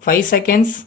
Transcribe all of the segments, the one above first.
5 seconds.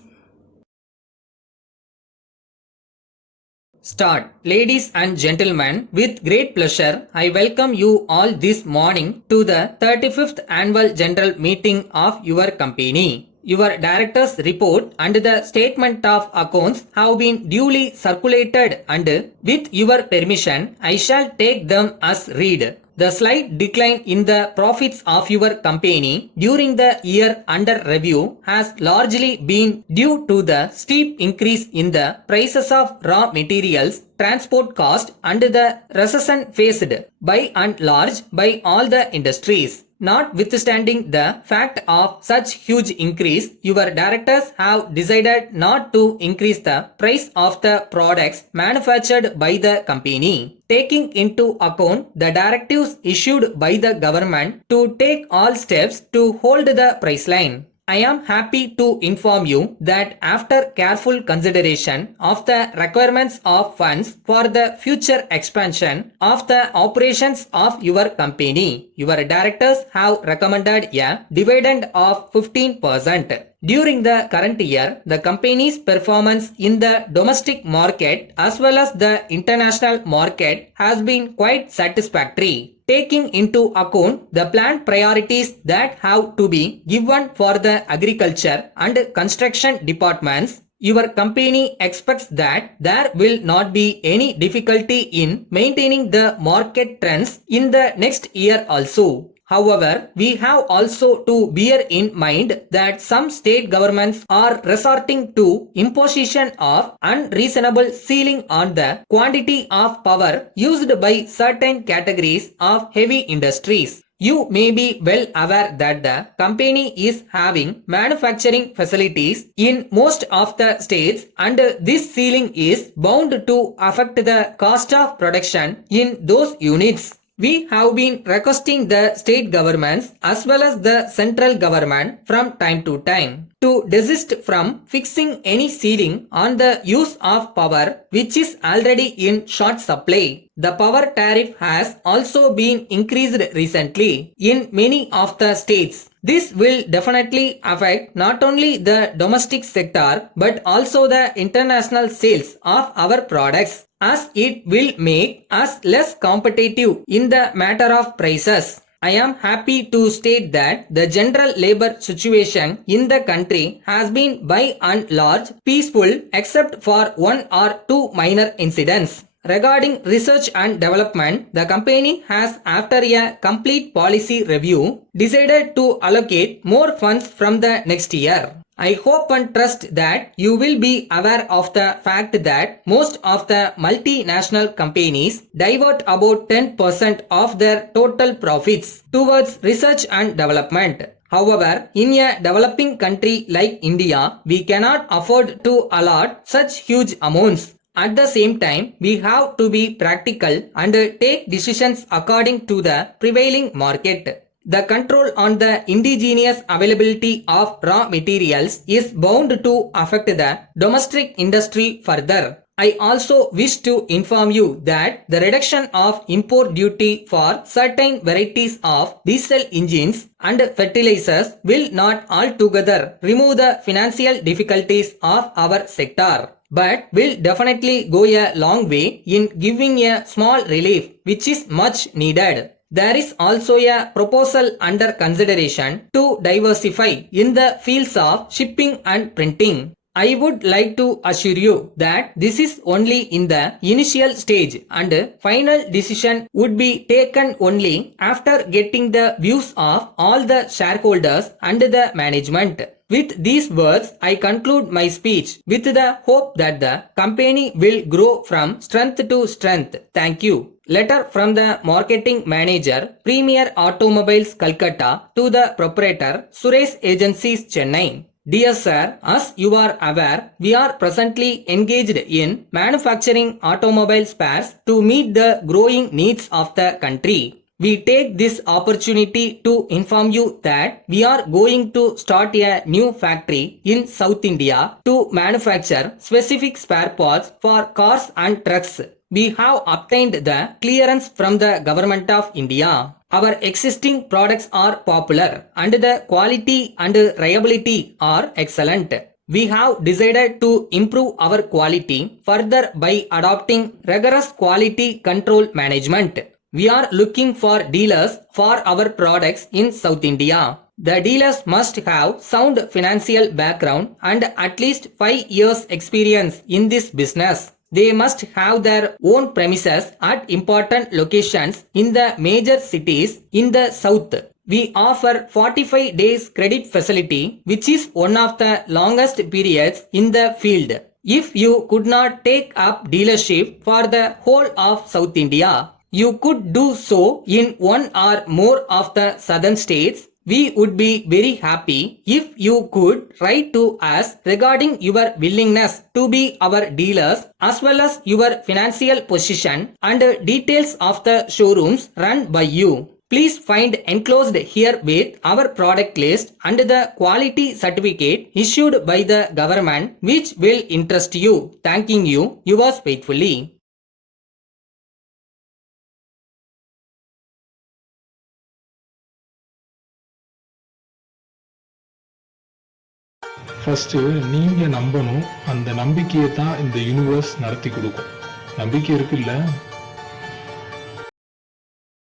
Start. Ladies and gentlemen, with great pleasure, I welcome you all this morning to the 35th Annual General Meeting of your company. Your director's report and the statement of accounts have been duly circulated and with your permission, I shall take them as read. The slight decline in the profits of your company during the year under review has largely been due to the steep increase in the prices of raw materials, transport cost and the recession faced by and large by all the industries. Notwithstanding the fact of such huge increase, your directors have decided not to increase the price of the products manufactured by the company, taking into account the directives issued by the government to take all steps to hold the price line. I am happy to inform you that after careful consideration of the requirements of funds for the future expansion of the operations of your company, your directors have recommended a dividend of 15%. During the current year, the company's performance in the domestic market as well as the international market has been quite satisfactory. Taking into account the planned priorities that have to be given for the agriculture and construction departments, your company expects that there will not be any difficulty in maintaining the market trends in the next year also. However, we have also to bear in mind that some state governments are resorting to imposition of unreasonable ceiling on the quantity of power used by certain categories of heavy industries. You may be well aware that the company is having manufacturing facilities in most of the states and this ceiling is bound to affect the cost of production in those units. We have been requesting the state governments as well as the central government from time to time to desist from fixing any ceiling on the use of power which is already in short supply. The power tariff has also been increased recently in many of the states. This will definitely affect not only the domestic sector but also the international sales of our products, as it will make us less competitive in the matter of prices. I am happy to state that the general labor situation in the country has been by and large peaceful except for one or two minor incidents. Regarding research and development, the company has, after a complete policy review, decided to allocate more funds from the next year. I hope and trust that you will be aware of the fact that most of the multinational companies divert about 10% of their total profits towards research and development. However, in a developing country like India, we cannot afford to allot such huge amounts. At the same time, we have to be practical and take decisions according to the prevailing market. The control on the indigenous availability of raw materials is bound to affect the domestic industry further. I also wish to inform you that the reduction of import duty for certain varieties of diesel engines and fertilizers will not altogether remove the financial difficulties of our sector, but will definitely go a long way in giving a small relief which is much needed. There is also a proposal under consideration to diversify in the fields of shipping and printing. I would like to assure you that this is only in the initial stage and final decision would be taken only after getting the views of all the shareholders and the management. With these words, I conclude my speech with the hope that the company will grow from strength to strength. Thank you. Letter from the Marketing Manager, Premier Automobiles Calcutta to the Proprietor, Suresh Agencies Chennai. Dear Sir, as you are aware, we are presently engaged in manufacturing automobile spares to meet the growing needs of the country. We take this opportunity to inform you that we are going to start a new factory in South India to manufacture specific spare parts for cars and trucks. We have obtained the clearance from the Government of India. Our existing products are popular and the quality and reliability are excellent. We have decided to improve our quality further by adopting rigorous quality control management. We are looking for dealers for our products in South India. The dealers must have sound financial background and at least 5 years experience in this business. They must have their own premises at important locations in the major cities in the south. We offer 45 days credit facility, which is one of the longest periods in the field. If you could not take up dealership for the whole of South India, you could do so in one or more of the southern states. We would be very happy if you could write to us regarding your willingness to be our dealers as well as your financial position and details of the showrooms run by you. Please find enclosed here with our product list and the quality certificate issued by the government which will interest you. Thanking you, yours faithfully. First நீங்கள் நம்பணும். அந்த நம்பிக்கையை தான் இந்த universe நடத்தி கொடுக்கும். நம்பிக்கை இருக்குல்ல?